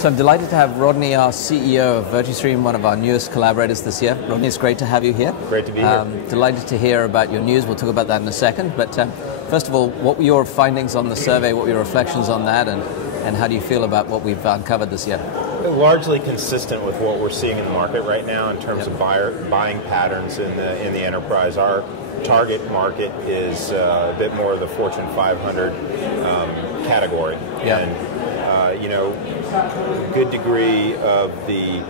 So I'm delighted to have Rodney, our CEO of Virtustream, one of our newest collaborators this year. Rodney, it's great to have you here. Great to be here. Delighted to hear about your news. We'll talk about that in a second. But first of all, what were your findings on the survey? What were your reflections on that? And how do you feel about what we've uncovered this year? Largely consistent with what we're seeing in the market right now in terms of buying patterns in the enterprise. Our target market is a bit more of the Fortune 500 category. And a good degree of the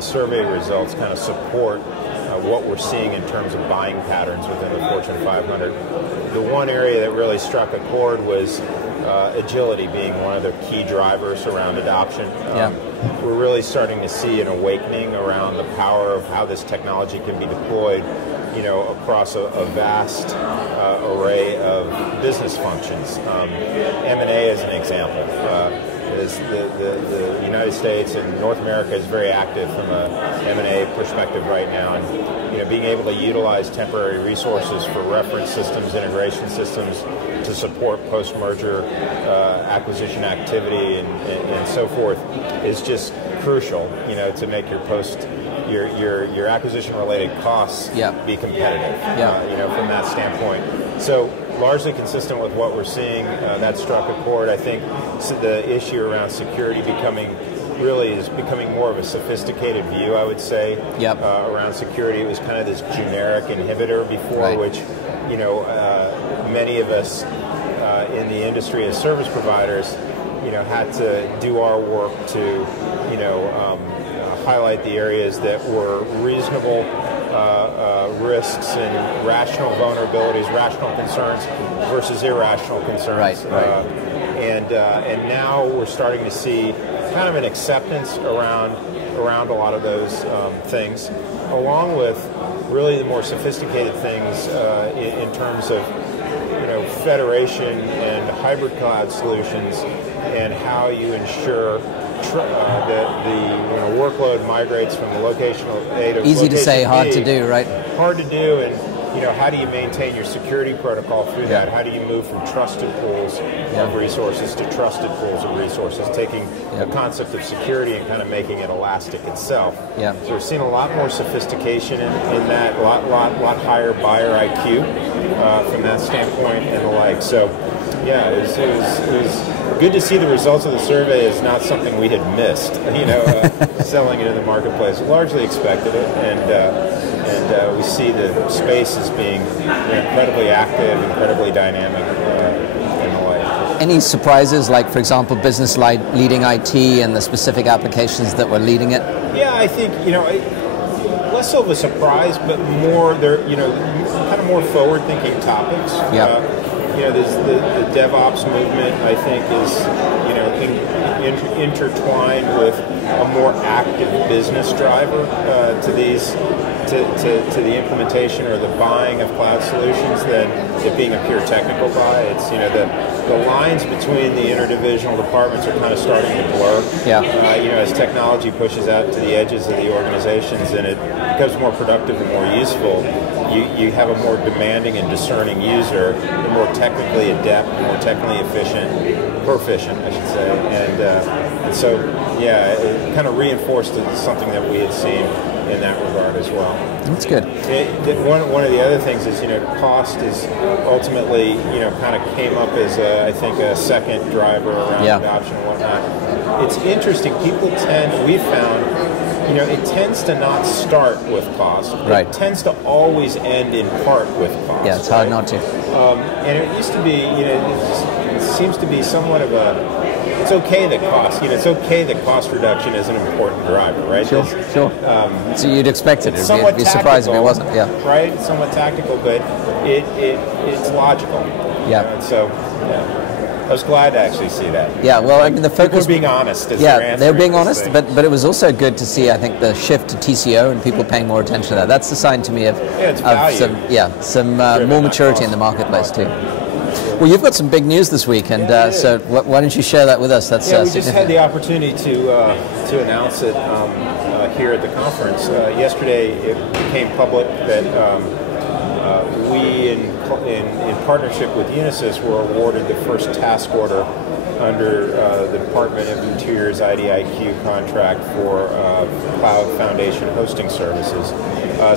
survey results kind of support what we're seeing in terms of buying patterns within the Fortune 500. The one area that really struck a chord was agility being one of the key drivers around adoption. We're really starting to see an awakening around the power of how this technology can be deployed, across a vast array of business functions. M&A is an example. The United States and North America is very active from a M&A perspective right now, and being able to utilize temporary resources for reference systems, integration systems to support post-merger acquisition activity and so forth is just crucial, to make your acquisition-related costs be competitive, from that standpoint. So largely consistent with what we're seeing, that struck a chord. I think the issue around security is becoming more of a sophisticated view, I would say, around security. It was kind of this generic inhibitor before, which, many of us in the industry as service providers, had to do our work to, highlight the areas that were reasonable risks and rational vulnerabilities, rational concerns versus irrational concerns. And now we're starting to see kind of an acceptance around a lot of those things, along with really the more sophisticated things in terms of federation and hybrid cloud solutions and how you ensure that the workload migrates from the locational A to easy to say, B. hard to do, right? Hard to do, and how do you maintain your security protocol through that? How do you move from trusted pools of resources to trusted pools of resources, taking the concept of security and kind of making it elastic itself? So we're seeing a lot more sophistication in that, a lot higher buyer IQ from that standpoint and the like. So it was good to see the results of the survey is not something we had missed, selling it in the marketplace. Largely expected it, and we see the space as being incredibly active, incredibly dynamic, and the like. Any surprises, like, for example, business leading IT and the specific applications that were leading it? Yeah, I think, less of a surprise, but more, they're, kind of more forward-thinking topics. There's the DevOps movement, I think, is intertwined with a more active business driver to the implementation or the buying of cloud solutions than it being a pure technical buy. It's the lines between the interdivisional departments are kind of starting to blur. As technology pushes out to the edges of the organizations and it becomes more productive and more useful, you have a more demanding and discerning user, a more technically adept, more technically proficient, I should say, and so it kind of reinforced something that we had seen in that regard as well. That's good. One of the other things is, cost is ultimately, kind of came up as I think a second driver around adoption and whatnot. It's interesting. We found, it tends to not start with cost. It tends to always end in part with cost. Yeah, it's hard not to. And it used to be, it seems to be somewhat of it's okay that it's okay that cost reduction is an important driver, right? Sure. So you'd expect it. It'd be surprised if it wasn't. Right? It's somewhat tactical, but it's logical. I was glad to actually see that. Well, I mean, the focus... People were being honest as they're answering. They were being honest, but it was also good to see, I think, the shift to TCO and people paying more attention to that. That's the sign to me of some more maturity in the marketplace too. Well, you've got some big news this week, and so why don't you share that with us? That's we just had the opportunity to announce it here at the conference. Yesterday, it became public that we, in partnership with Unisys, were awarded the first task order under the Department of Interior's IDIQ contract for Cloud Foundation hosting services.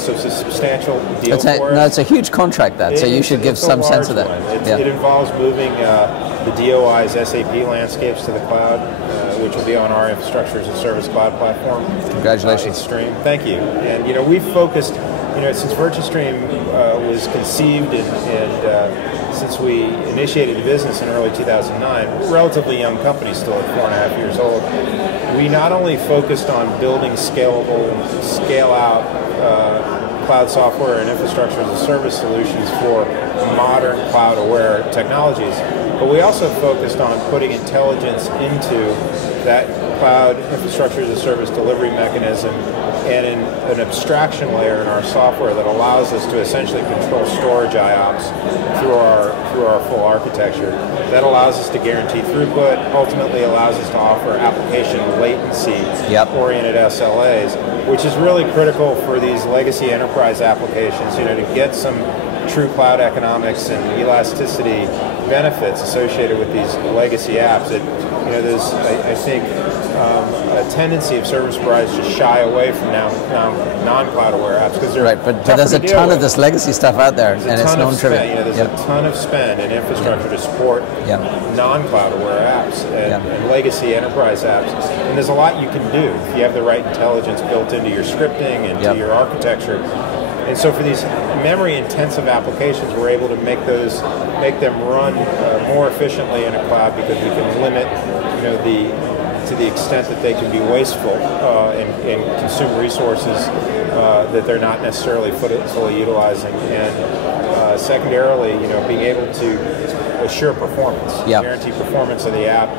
So it's a substantial deal for us. No, it's a huge contract, so you should give some sense of that. It involves moving the DOI's SAP landscapes to the cloud, which will be on our infrastructure as a service cloud platform. Congratulations. Stream. Thank you. And we've focused, since Virtustream was conceived and since we initiated the business in early 2009, we're a relatively young company still at 4.5 years old. We not only focused on building scalable, scale-out cloud software and infrastructure as a service solutions for modern cloud-aware technologies, but we also focused on putting intelligence into that cloud infrastructure as a service delivery mechanism and in an abstraction layer in our software that allows us to essentially control storage IOPS through our full architecture. That allows us to guarantee throughput, ultimately allows us to offer application latency-oriented SLAs, which is really critical for these legacy enterprise applications, to get some true cloud economics and elasticity benefits associated with these legacy apps. There's, I think, a tendency of service providers to shy away from now non-cloud aware apps because they're right. But there's a ton of this legacy stuff out there, and it's non-trivial. There's a ton of spend in infrastructure to support non-cloud aware apps and legacy enterprise apps. And there's a lot you can do if you have the right intelligence built into your scripting and to your architecture. And so for these memory-intensive applications, we're able to make them run more efficiently in a cloud because we can limit, to the extent that they can be wasteful and consume resources that they're not necessarily fully utilizing. And secondarily, being able to assure performance, guarantee performance of the app,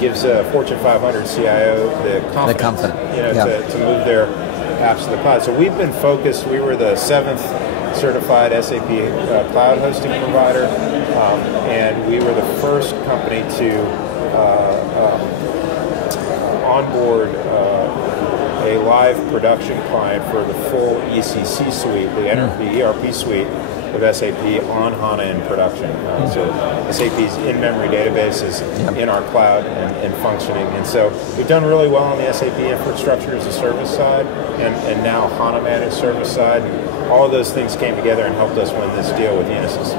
gives a Fortune 500 CIO the confidence, to move their apps to the cloud. So we've been focused. We were the 7th certified SAP cloud hosting provider, and we were the first company to onboard a live production client for the full ECC suite, the ERP suite of SAP on HANA in production. So SAP's in-memory databases in our cloud and functioning. And so we've done really well on the SAP infrastructure as a service side and now HANA managed service side. All of those things came together and helped us win this deal with Unisys.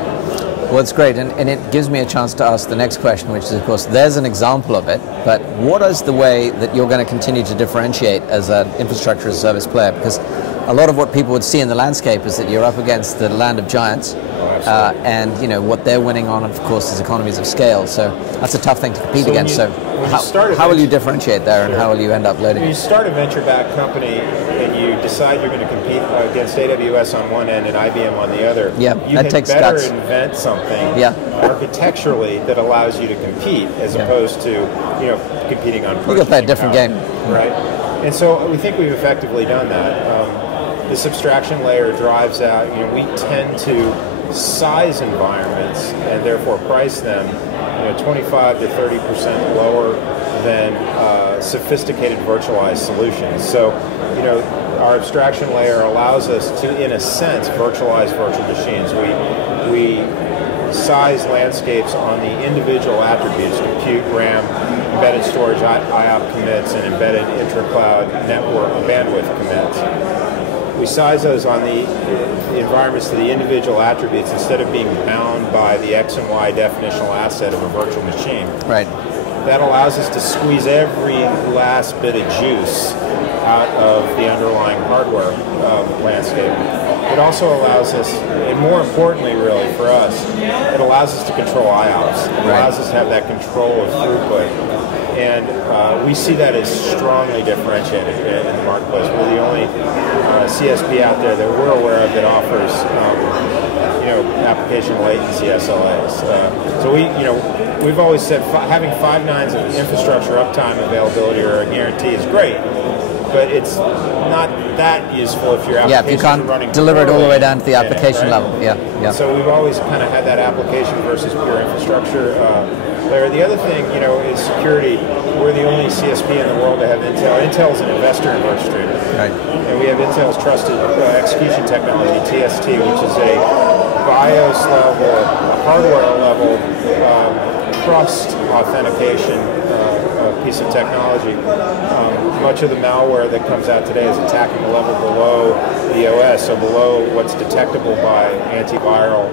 Well, it's great, and it gives me a chance to ask the next question, which is, of course, there's an example of it, but what is the way that you're going to continue to differentiate as an infrastructure as a service player? Because a lot of what people would see in the landscape is that you're up against the land of giants, and what they're winning on, of course, is economies of scale. So that's a tough thing to compete against. So how will you differentiate there, and how will you end up loading? When you start a venture-backed company and you decide you're going to compete against AWS on one end and IBM on the other, you had better invent something architecturally that allows you to compete as opposed to competing on. You got to play a different game, right? And so we think we've effectively done that. This abstraction layer drives out. We tend to size environments and therefore price them 25 to 30% lower than sophisticated virtualized solutions. So, our abstraction layer allows us to, in a sense, virtualize virtual machines. We size landscapes on the individual attributes: compute, RAM, embedded storage, IOP commits, and embedded intra-cloud network bandwidth commits. We size those on the environments to the individual attributes instead of being bound by the X and Y definitional asset of a virtual machine. Right. That allows us to squeeze every last bit of juice out of the underlying hardware landscape. It also allows us, and more importantly really for us, it allows us to control IOPS. It allows us to have that control of throughput. And we see that as strongly differentiated in the marketplace. We're the only CSP out there that we're aware of that offers, application latency SLAs. So we've always said having 5 nines of infrastructure uptime availability or a guarantee is great, but it's not that useful if your applications are running if you can't deliver it all the way down to the application level. So we've always kind of had that application versus pure infrastructure layer. The other thing, is security. We're the only CSP in the world to have Intel. Intel's an investor in Virtustream. Right. And we have Intel's trusted execution technology, TST, which is a BIOS level, a hardware level trust authentication piece of technology. Much of the malware that comes out today is attacking a level below the OS, so below what's detectable by antiviral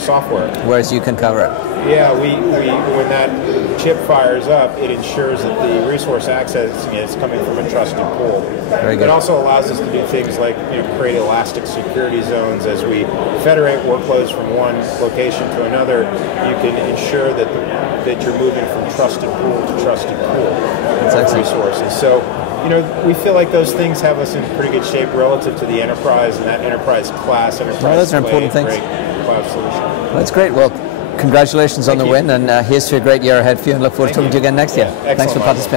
software. Whereas you can cover it. Yeah, when that chip fires up, it ensures that the resource accessing is coming from a trusted pool. Very good. It also allows us to do things like create elastic security zones as we federate workloads from one location to another. You can ensure that you're moving from trusted pool to trusted pool of resources. So, we feel like those things have us in pretty good shape relative to the enterprise and that enterprise class. Those are important things. Cloud solution. Well, that's great. Well, congratulations on the win, and here's to a great year ahead for you, and look forward to talking to you again next year. Excellent. Thanks for participating.